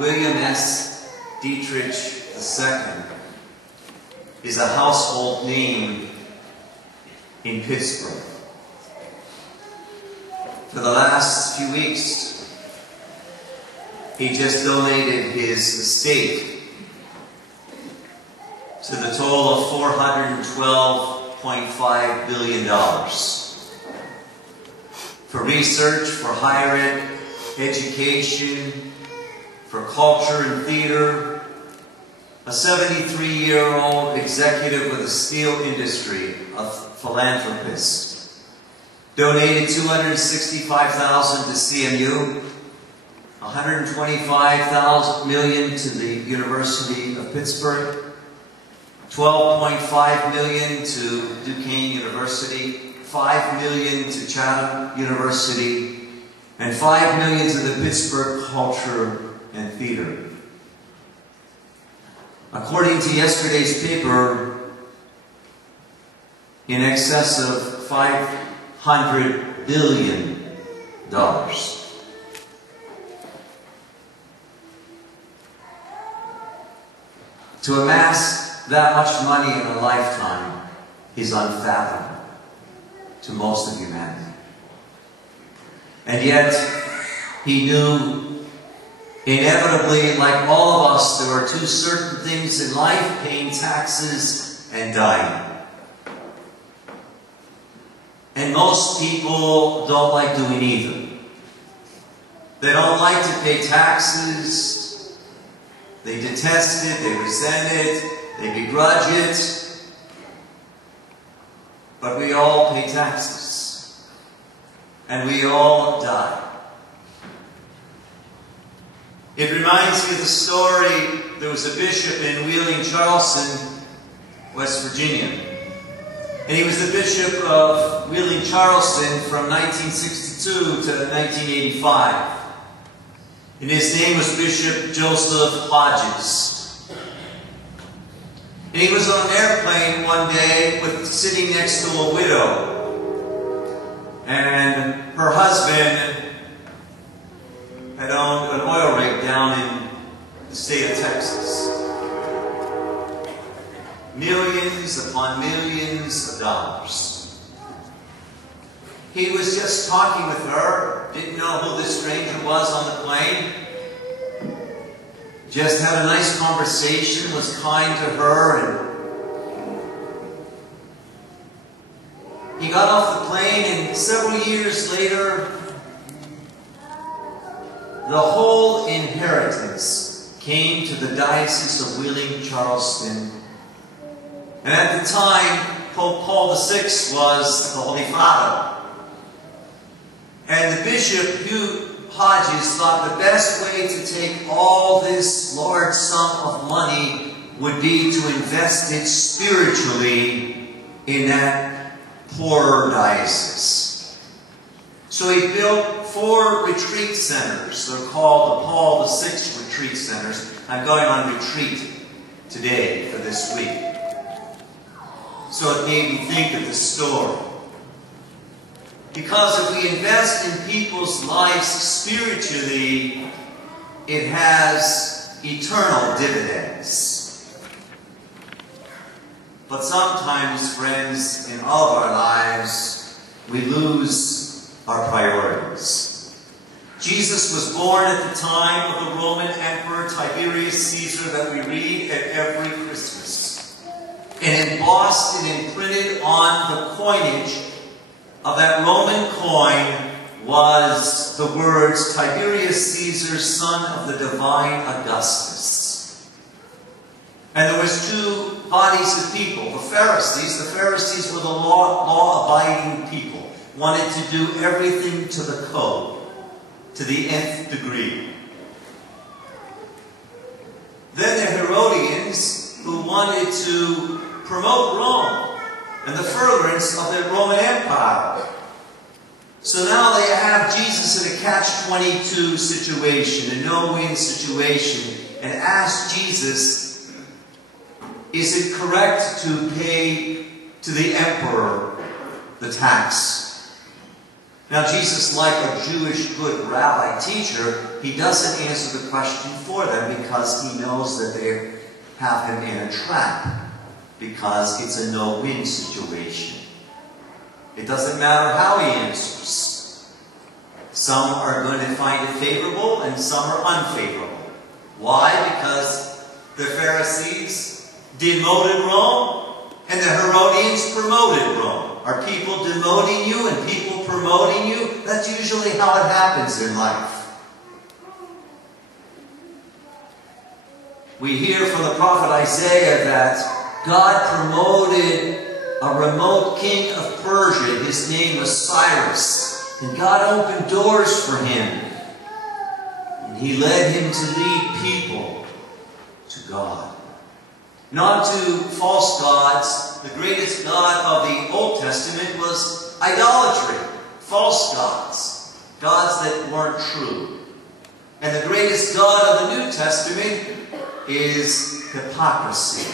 William S. Dietrich II is a household name in Pittsburgh. For the last few weeks, he just donated his estate to the total of $412.5 billion for research, for higher ed, education, for culture and theater. A 73-year-old executive with the steel industry, a philanthropist, donated $265,000 to CMU, $125 million to the University of Pittsburgh, $12.5 million to Duquesne University, $5 million to Chatham University, and $5 million to the Pittsburgh Culture and Theater. According to yesterday's paper, in excess of $500 billion. To amass that much money in a lifetime is unfathomable to most of humanity. And yet, he knew inevitably, like all of us, there are two certain things in life: paying taxes and dying. And most people don't like doing either. They don't like to pay taxes. They detest it, they resent it, they begrudge it. But we all pay taxes. And we all die. It reminds me of the story. There was a bishop in Wheeling, Charleston, West Virginia. And he was the bishop of Wheeling, Charleston from 1962 to 1985. And his name was Bishop Joseph Hodges. And he was on an airplane one day sitting next to a widow. And her husband had owned an oil rig down in the state of Texas. Millions upon millions of dollars. He was just talking with her, didn't know who this stranger was on the plane. Just had a nice conversation, was kind to her, and he got off the plane, and several years later, the whole inheritance came to the Diocese of Wheeling, Charleston. And at the time, Pope Paul VI was the Holy Father. And the Bishop, Hugh Hodges, thought the best way to take all this large sum of money would be to invest it spiritually in that poorer diocese. So he built 4 retreat centers. They're called the Paul VI Retreat Centers. I'm going on retreat today for this week. So it made me think of this story. Because if we invest in people's lives spiritually, it has eternal dividends. But sometimes, friends, in all of our lives, we lose our priorities. Jesus was born at the time of the Roman Emperor Tiberius Caesar that we read at every Christmas. And embossed and imprinted on the coinage of that Roman coin was the words, Tiberius Caesar, son of the divine Augustus. And there was 2 bodies of people. The Pharisees were the law-abiding people, wanted to do everything to the code, to the nth degree. Then the Herodians, who wanted to promote Rome and the furtherance of their Roman Empire. So now they have Jesus in a catch-22 situation, a no-win situation, and ask Jesus, is it correct to pay to the emperor the tax? Now Jesus, like a Jewish good rabbi teacher, he doesn't answer the question for them because he knows that they have him in a trap, because it's a no-win situation. It doesn't matter how he answers. Some are going to find it favorable and some are unfavorable. Why? Because the Pharisees demoted Rome and the Herodians promoted Rome. Are people demoting you and people promoting you? That's usually how it happens in life. We hear from the prophet Isaiah that God promoted a remote king of Persia. His name was Cyrus. And God opened doors for him. And he led him to lead people to God. Not to false gods. The greatest god of the Old Testament was idolatry. False gods. Gods that weren't true. And the greatest god of the New Testament is hypocrisy,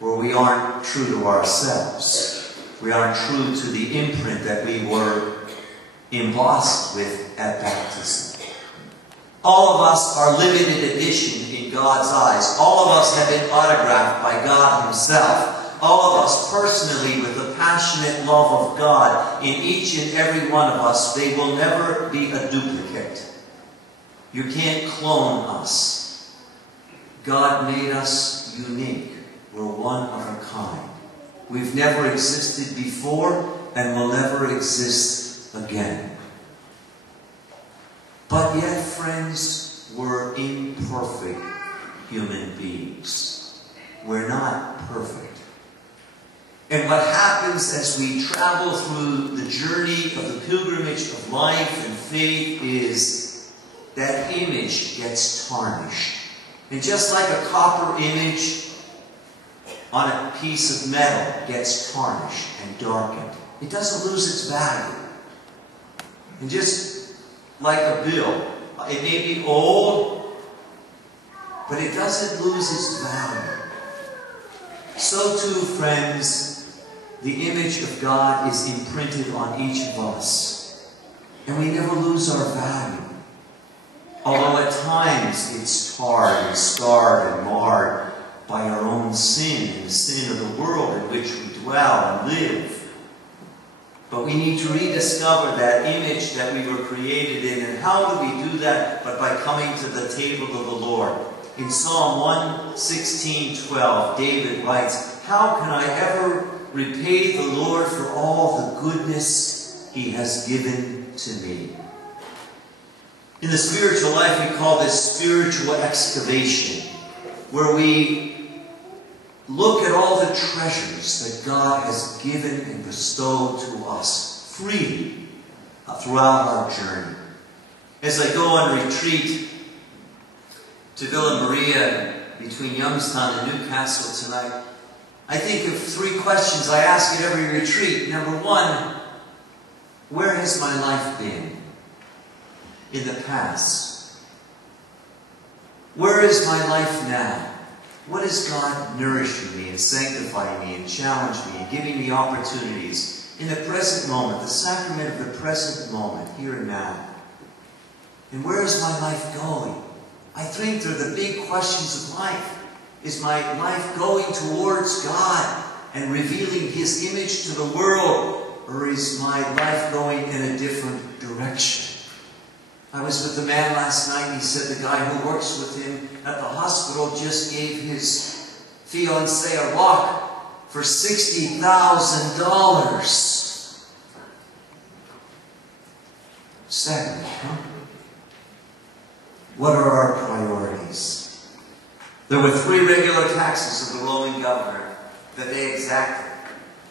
where we aren't true to ourselves. We aren't true to the imprint that we were embossed with at baptism. All of us are limited edition in God's eyes. All of us have been autographed by God Himself. All of us personally, with the passionate love of God in each and every one of us. They will never be a duplicate. You can't clone us. God made us unique. We're one of a kind. We've never existed before and will never exist again. But yet, friends, we're imperfect human beings. We're not perfect. And what happens as we travel through the journey of the pilgrimage of life and faith is that image gets tarnished. And just like a copper image on a piece of metal gets tarnished and darkened, it doesn't lose its value. And just like a bill, it may be old, but it doesn't lose its value. So too, friends, the image of God is imprinted on each of us. And we never lose our value. Although at times it's tarred and scarred and marred by our own sin and the sin of the world in which we dwell and live. But we need to rediscover that image that we were created in. And how do we do that? But by coming to the table of the Lord. In Psalm 116:12, David writes, "How can I ever repay the Lord for all the goodness He has given to me?" In the spiritual life, we call this spiritual excavation, where we look at all the treasures that God has given and bestowed to us freely throughout our journey. As I go on retreat to Villa Maria between Youngstown and Newcastle tonight, I think of three questions I ask at every retreat. Number one, where has my life been in the past? Where is my life now? What is God nourishing me and sanctifying me and challenging me and giving me opportunities in the present moment, the sacrament of the present moment, here and now? And where is my life going? I think they're the big questions of life. Is my life going towards God and revealing His image to the world? Or is my life going in a different direction? I was with a man last night, and he said the guy who works with him at the hospital just gave his fiancée a rock for $60,000. Staggering, huh? What are our priorities? There were 3 regular taxes of the Roman governor that they exacted.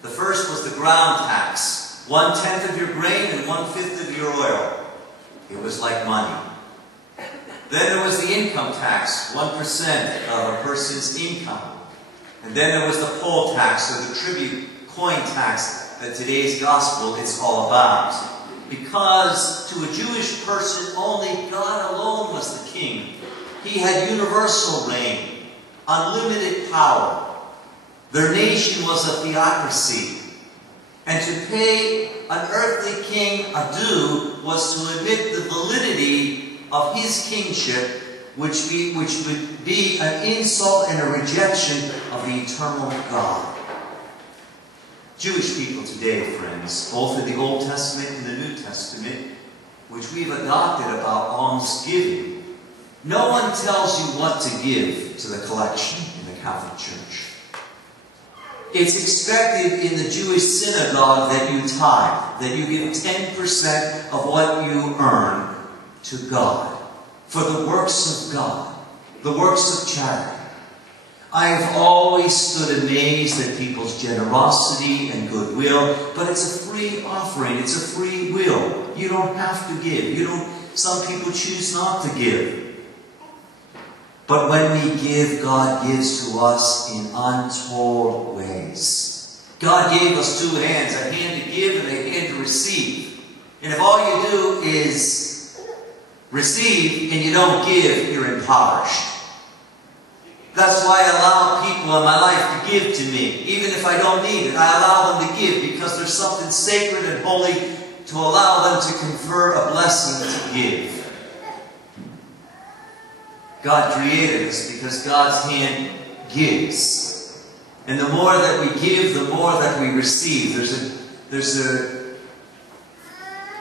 The first was the ground tax, 1/10 of your grain and 1/5 of your oil. It was like money. Then there was the income tax, 1% of a person's income. And then there was the poll tax, or the tribute coin tax that today's gospel is all about. Because to a Jewish person, only God alone was the king. He had universal reign, unlimited power. Their nation was a theocracy. And to pay an earthly king ado was to admit the validity of his kingship, which would be an insult and a rejection of the eternal God. Jewish people today, friends, both in the Old Testament and the New Testament, which we've adopted about almsgiving, no one tells you what to give to the collection in the Catholic Church. It's expected in the Jewish synagogue that you tithe, that you give 10% of what you earn to God, for the works of God, the works of charity. I have always stood amazed at people's generosity and goodwill, but it's a free offering, it's a free will. You don't have to give. Some people choose not to give. But when we give, God gives to us in untold ways. God gave us two hands, a hand to give and a hand to receive. And if all you do is receive and you don't give, you're impoverished. That's why I allow people in my life to give to me. Even if I don't need it, I allow them to give because there's something sacred and holy to allow them to confer a blessing to give. God created us because God's hand gives. And the more that we give, the more that we receive. There's a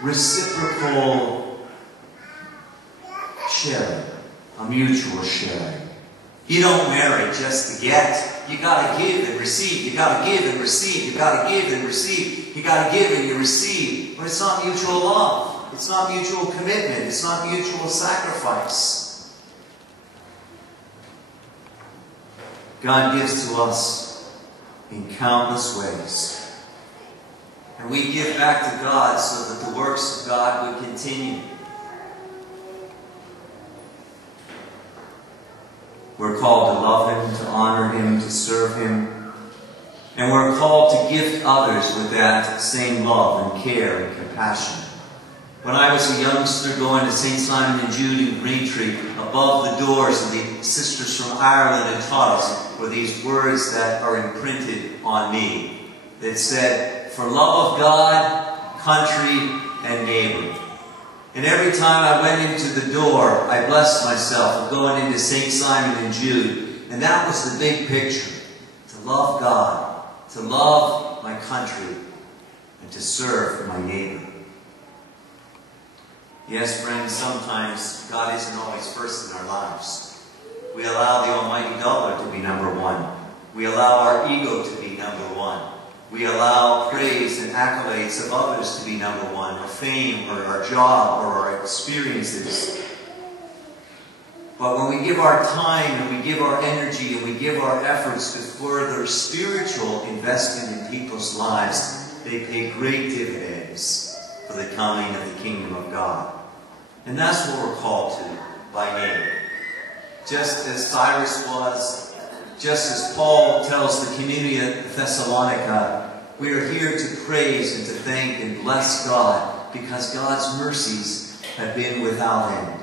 reciprocal sharing, a mutual sharing. You don't marry just to get. You got to give and receive. You got to give and receive. You got to give and receive. You got to give and you receive. But it's not mutual love. It's not mutual commitment. It's not mutual sacrifice. God gives to us in countless ways. And we give back to God so that the works of God would continue. We're called to love Him, to honor Him, to serve Him. And we're called to gift others with that same love and care and compassion. When I was a youngster going to St. Simon and Jude in Greentree, above the doors of the sisters from Ireland had taught us were these words that are imprinted on me. That said, for love of God, country, and neighbor. And every time I went into the door, I blessed myself of going into St. Simon and Jude. And that was the big picture. To love God, to love my country, and to serve my neighbor. Yes, friends, sometimes God isn't always first in our lives. We allow the almighty dollar to be number one. We allow our ego to be number one. We allow praise and accolades of others to be number one, or fame, or our job, or our experiences. But when we give our time, and we give our energy, and we give our efforts to further spiritual investment in people's lives, they pay great dividends for the coming of the kingdom of God. And that's what we're called to by name. Just as Cyrus was, just as Paul tells the community at Thessalonica, we are here to praise and to thank and bless God because God's mercies have been without end.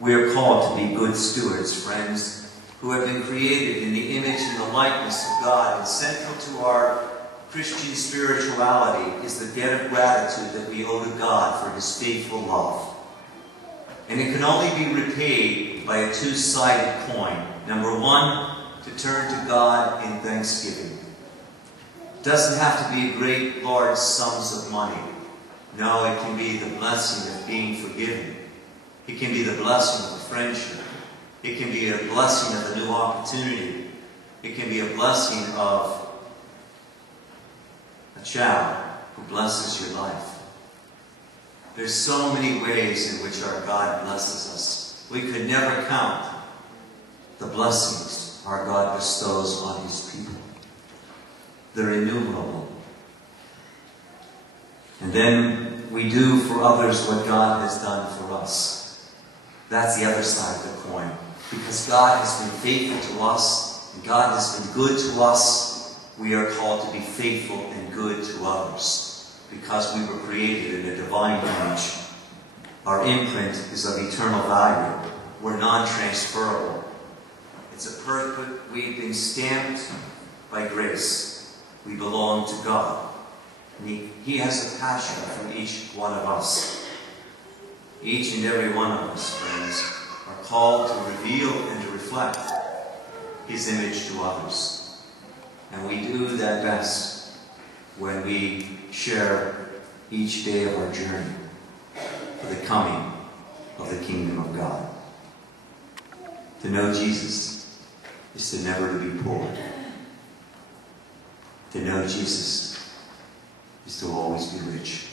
We are called to be good stewards, friends, who have been created in the image and the likeness of God. And central to our Christian spirituality is the debt of gratitude that we owe to God for His faithful love. And it can only be repaid by a two-sided coin. Number one, to turn to God in thanksgiving. It doesn't have to be great, large sums of money. No, it can be the blessing of being forgiven. It can be the blessing of a friendship. It can be a blessing of a new opportunity. It can be a blessing of a child who blesses your life. There's so many ways in which our God blesses us. We could never count the blessings our God bestows on His people. They're innumerable. And then we do for others what God has done for us. That's the other side of the coin. Because God has been faithful to us, and God has been good to us, we are called to be faithful and good to others. Because we were created in a divine image. Our imprint is of eternal value. We're non-transferable. It's a purpose. We've been stamped by grace. We belong to God. And He has a passion for each one of us. Each and every one of us, friends, are called to reveal and to reflect His image to others. And we do that best when we share each day of our journey for the coming of the kingdom of God. To know Jesus is to never to be poor. To know Jesus is to always be rich.